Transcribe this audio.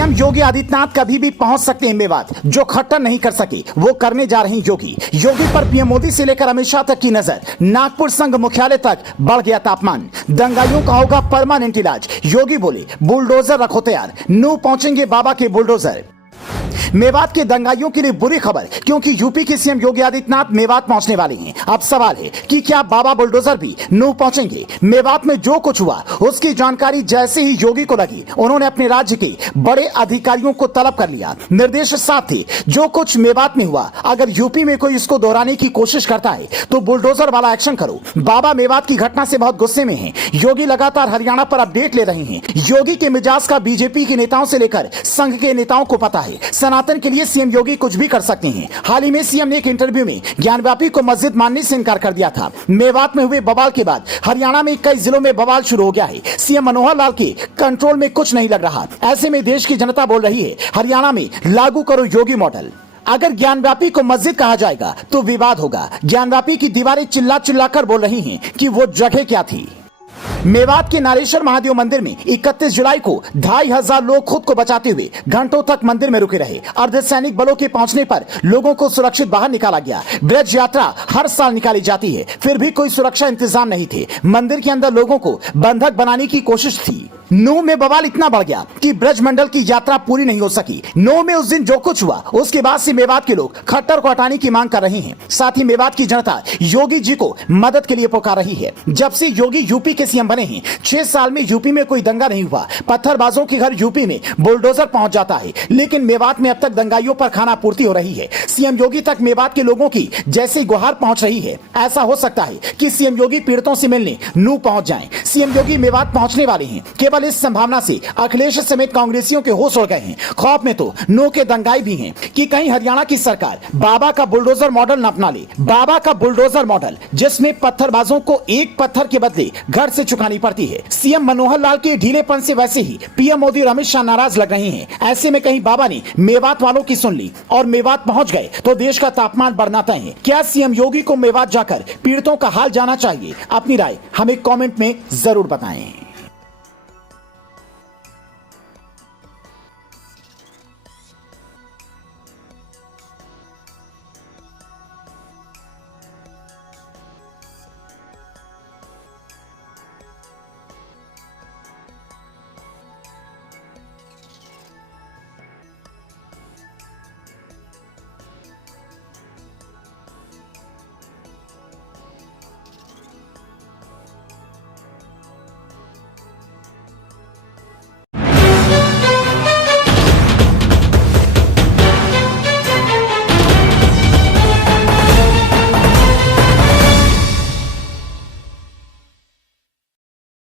CM Yogi Adityanath कभी भी पहुंच सकते हैं मेवात। जो खट्टर नहीं कर सके वो करने जा रहे हैं योगी पर पीएम मोदी से लेकर अमित शाह तक की नजर। नागपुर संघ मुख्यालय तक बढ़ गया तापमान। दंगाइयों का होगा परमानेंट इलाज। योगी बोले बुलडोजर रखो तैयार, नू पहुंचेंगे बाबा के बुलडोजर। मेवात के दंगाइयों के लिए बुरी खबर, क्योंकि यूपी के सीएम योगी आदित्यनाथ मेवात पहुंचने वाले हैं। अब सवाल है कि क्या बाबा बुलडोजर भी नू पहुंचेंगे। मेवात में जो कुछ हुआ उसकी जानकारी जैसे ही योगी को लगी, उन्होंने अपने राज्य के बड़े अधिकारियों को तलब कर लिया। निर्देश साफ थे, जो कुछ मेवात में हुआ अगर यूपी में कोई इसको दोहराने की कोशिश करता है तो बुलडोजर वाला एक्शन करो। बाबा मेवात की घटना से बहुत गुस्से में हैं। योगी लगातार हरियाणा पर अपडेट ले रहे हैं। योगी के मिजाज का बीजेपी के नेताओं से लेकर संघ के नेताओं को पता है। सनातन के लिए सीएम योगी कुछ भी कर सकते हैं। हाल ही में सीएम ने एक इंटरव्यू में ज्ञानव्यापी को मस्जिद मानने से इनकार कर दिया था। मेवात में हुए बवाल के बाद हरियाणा में कई जिलों में बवाल शुरू हो गया है। सीएम मनोहर लाल के कंट्रोल में कुछ नहीं लग रहा। ऐसे में देश की जनता बोल रही है, हरियाणा में लागू करो योगी मॉडल। अगर ज्ञानव्यापी को मस्जिद कहा जाएगा तो विवाद होगा। ज्ञानव्यापी की दीवारें चिल्ला चिल्लाकर बोल रही हैं कि वो जगह क्या थी। मेवात के नारेश्वर महादेव मंदिर में 31 जुलाई को 2500 लोग खुद को बचाते हुए घंटों तक मंदिर में रुके रहे। अर्धसैनिक बलों के पहुंचने पर लोगों को सुरक्षित बाहर निकाला गया। ब्रज यात्रा हर साल निकाली जाती है, फिर भी कोई सुरक्षा इंतजाम नहीं थे। मंदिर के अंदर लोगों को बंधक बनाने की कोशिश थी। नू में बवाल इतना बढ़ गया कि ब्रज मंडल की यात्रा पूरी नहीं हो सकी। नू में उस दिन जो कुछ हुआ उसके बाद से मेवात के लोग खट्टर को हटाने की मांग कर रहे हैं। साथ ही मेवात की जनता योगी जी को मदद के लिए पुकार रही है। जब से योगी यूपी के सीएम बने हैं, 6 साल में यूपी में कोई दंगा नहीं हुआ। पत्थरबाजों के घर यूपी में बुलडोजर पहुंच जाता है, लेकिन मेवात में अब तक दंगाइयों पर खाना पूर्ति हो रही है। सीएम योगी तक मेवात के लोगों की जैसे गुहार पहुंच रही है। ऐसा हो सकता है कि सीएम योगी पीड़ितों से मिलने नू पहुंच जाएं। सीएम योगी मेवात पहुंचने वाले हैं। केवल इस संभावना से अखिलेश समेत कांग्रेसियों के होश उड़ गए हैं। खौफ में तो नू के दंगाई भी हैं कि कहीं हरियाणा की सरकार बाबा का बुलडोजर मॉडल न अपना ले। बाबा का बुलडोजर मॉडल, जिसमें पत्थरबाजों को एक पत्थर के बदले घर से चुकानी पड़ती है। सीएम मनोहर लाल के ढीलेपन से वैसे ही पीएम मोदी और अमित शाह नाराज लग रहे हैं। ऐसे में कहीं बाबा ने मेवात वालों की सुन ली और मेवात पहुंच गए तो देश का तापमान बढ़ना तय है। क्या सीएम योगी को मेवात जाकर पीड़ितों का हाल जाना चाहिए? अपनी राय हमें कमेंट में जरूर बताएं।